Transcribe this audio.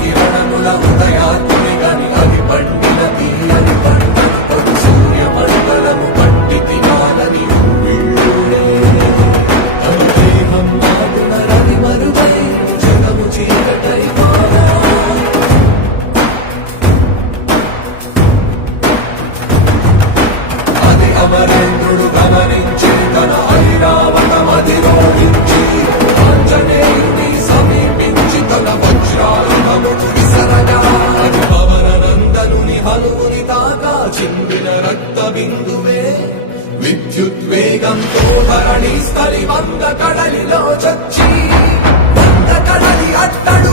కిరణముల ఉదయాత్మి గని అది పండిన తీయని పంటను సూర్యమండలము పట్టి తినాలని వీళ్ళుడే దేహం మాగున రవి మరువై జగము చీకటై అది అమరేంద్రుడు గమనించి తన ఐరావతమధిరోహించి ఆంజనేయుని సమీపించి తన వజ్రాయుధమును విసరగా అది పవననందనుని హనుముని తాగా చిందిన రక్త బిందువే విద్యుద్వేగంతో ధరణి స్థలి వంద కడలిలో చచ్చి వంద కడలి అట్టడు